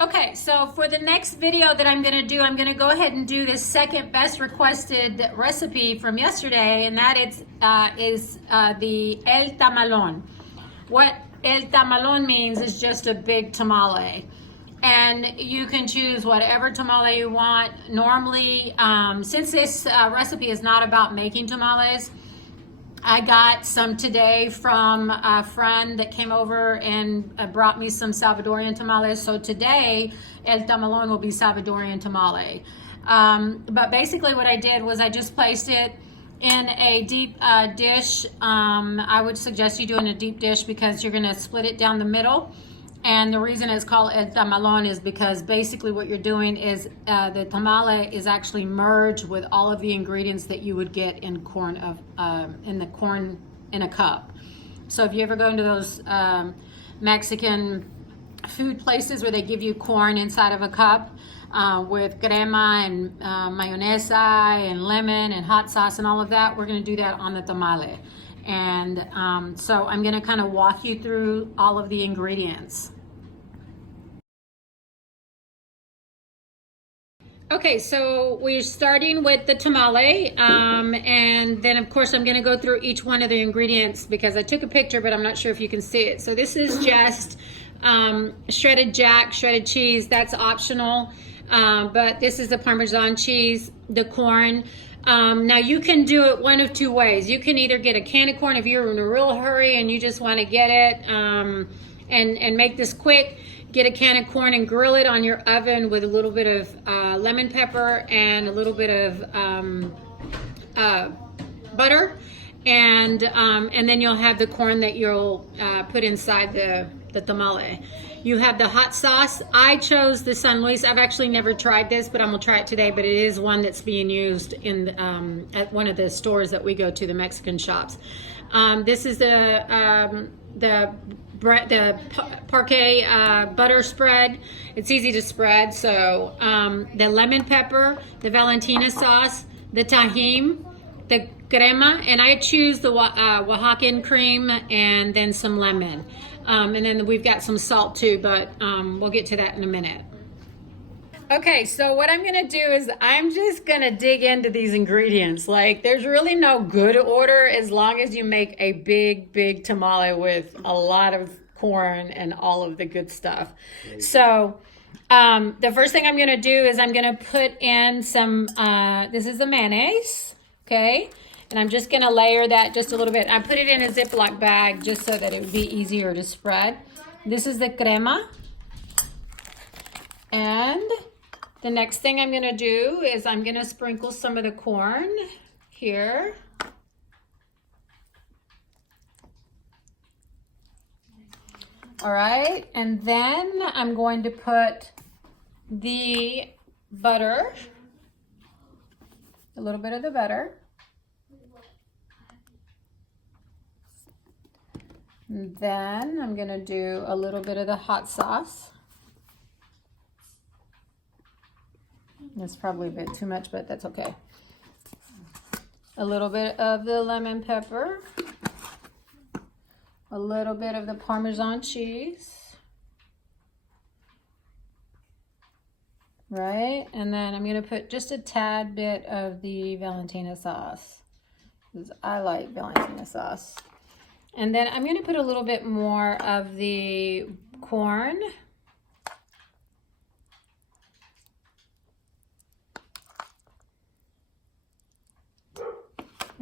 Okay, so for the next video that I'm gonna do, I'm gonna go ahead and do the second best requested recipe from yesterday, and that is the El Tamalon. What El Tamalon means is just a big tamale. And you can choose whatever tamale you want. Normally, since this recipe is not about making tamales, I got some today from a friend that came over and brought me some Salvadorian tamales. So today, El Tamalon will be Salvadorian tamale. But basically what I did was I just placed it in a deep dish. I would suggest you do in a deep dish because you're gonna split it down the middle. And the reason it's called El Tamalon is because basically what you're doing is the tamale is actually merged with all of the ingredients that you would get in corn in a cup. So if you ever go into those Mexican food places where they give you corn inside of a cup with crema and mayonesa and lemon and hot sauce and all of that, we're going to do that on the tamale. And so I'm going to kind of walk you through all of the ingredients. Okay, so we're starting with the tamale, and then of course I'm going to go through each one of the ingredients because I took a picture, but I'm not sure if you can see it. So this is just shredded jack, shredded cheese. That's optional, but this is the Parmesan cheese, the corn. Now you can do it one of two ways. You can either get a can of corn if you're in a real hurry and you just want to get it and make this quick. Get a can of corn and grill it on your oven with a little bit of lemon pepper and a little bit of butter, and then you'll have the corn that you'll put inside the tamale. You have the hot sauce. I chose the San Luis. I've actually never tried this, but I'm gonna try it today. But it is one that's being used in at one of the stores that we go to, the Mexican shops. This is the parquet butter spread. It's easy to spread. So the lemon pepper, the Valentina sauce, the tajin, the crema, and I choose the Oaxacan cream and then some lemon. And then we've got some salt too, but we'll get to that in a minute. Okay, so what I'm gonna do is I'm just gonna dig into these ingredients. Like, there's really no good order as long as you make a big tamale with a lot of corn and all of the good stuff. So the first thing I'm gonna do is I'm gonna put in some, this is the mayonnaise, okay? And I'm just gonna layer that just a little bit. I put it in a Ziploc bag just so that it would be easier to spread. This is the crema. And the next thing I'm gonna do is I'm gonna sprinkle some of the corn here. All right, and then I'm going to put the butter, a little bit of the butter. And then I'm gonna do a little bit of the hot sauce. That's probably a bit too much, but that's okay. A little bit of the lemon pepper. A little bit of the Parmesan cheese. Right? And then I'm gonna put just a tad bit of the Valentina sauce, because I like Valentina sauce. And then I'm gonna put a little bit more of the corn.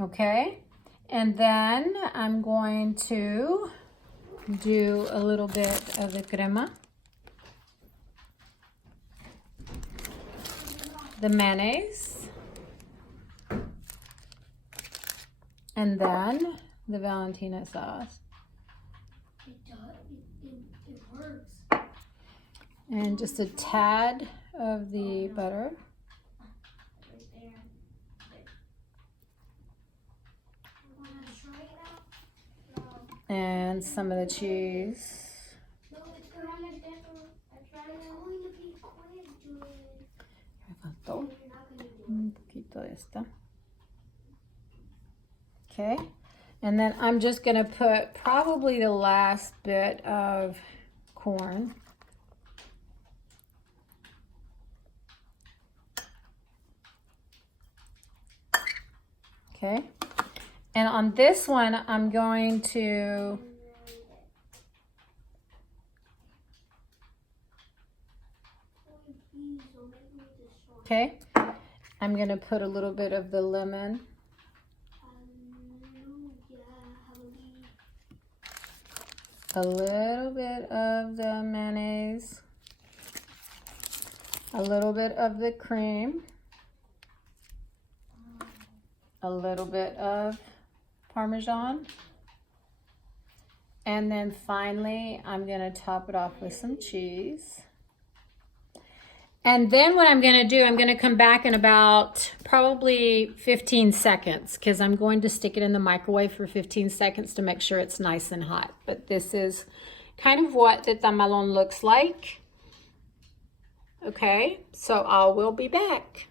Okay, and then I'm going to do a little bit of the crema, the mayonnaise, and then the Valentina sauce. It works. And just a tad of the butter. And some of the cheese. No, it's going to be quick, Faltó un poquito de esta. Okay, and then I'm just gonna put probably the last bit of corn. Okay. And on this one, I'm going to okay. I'm going to put a little bit of the lemon. A little bit of the mayonnaise. A little bit of the cream. A little bit of Parmesan. And then finally, I'm going to top it off with some cheese. And then what I'm going to do, I'm going to come back in about probably 15 seconds because I'm going to stick it in the microwave for 15 seconds to make sure it's nice and hot. But this is kind of what the tamalon looks like. Okay, so I will be back.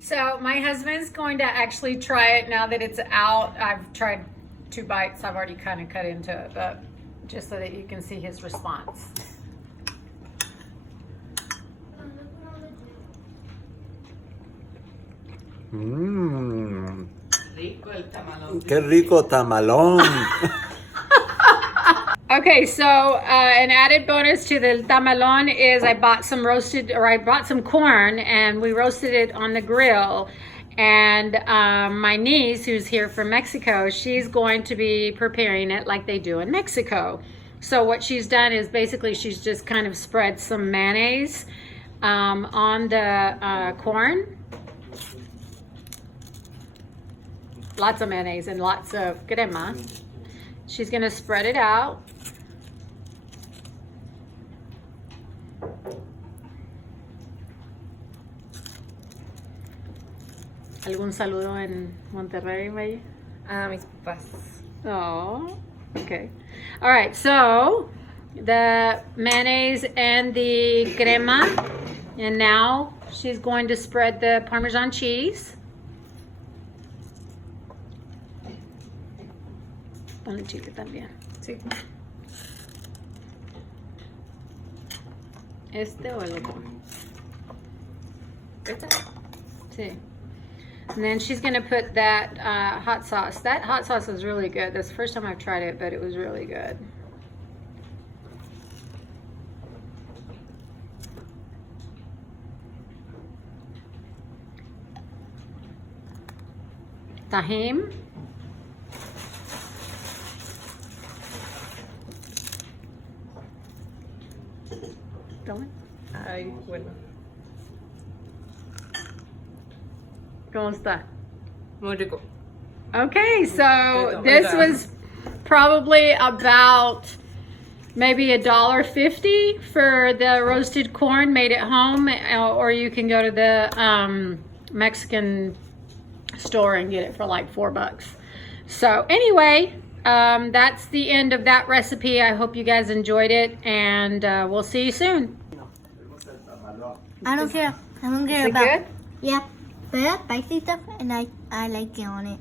So my husband's going to actually try it now that it's out. I've tried 2 bites. I've already kind of cut into it, but just so that you can see his response. Mmm. Qué rico tamalón. Okay, so an added bonus to the tamalon is I bought some corn and we roasted it on the grill. And my niece, who's here from Mexico, she's going to be preparing it like they do in Mexico. So what she's done is basically she's just kind of spread some mayonnaise on the corn. Lots of mayonnaise and lots of crema. She's gonna spread it out. ¿Algún saludo en Monterrey, May? Mis papás. Oh, okay. All right, so the mayonnaise and the crema, and now she's going to spread the Parmesan cheese. Ponle chile también. Sí. ¿Este o el otro? ¿Esta? Sí. And then she's going to put that hot sauce. That hot sauce is really good. That's the first time I've tried it, but it was really good. Tahim. Toma. Ay, bueno. ¿Cómo está? Muy rico. Okay, so this was probably about maybe $1.50 for the roasted corn made at home, or you can go to the Mexican store and get it for like $4. So anyway, that's the end of that recipe. I hope you guys enjoyed it, and we'll see you soon. I don't care. I don't care Is it about. good? Yep. But that's spicy stuff, and I like it on it.